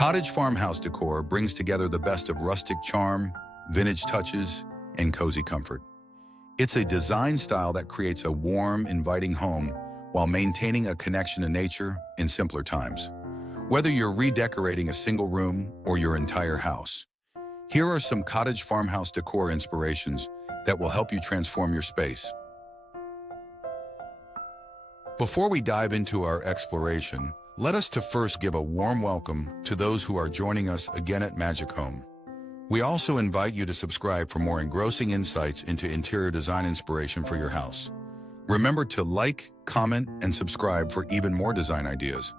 Cottage Farmhouse Décor brings together the best of rustic charm, vintage touches, and cozy comfort. It's a design style that creates a warm, inviting home while maintaining a connection to nature in simpler times. Whether you're redecorating a single room or your entire house, here are some Cottage Farmhouse Décor inspirations that will help you transform your space. Before we dive into our exploration, let us first give a warm welcome to those who are joining us again at Magic Home. We also invite you to subscribe for more engrossing insights into interior design inspiration for your house. Remember to like, comment, and subscribe for even more design ideas.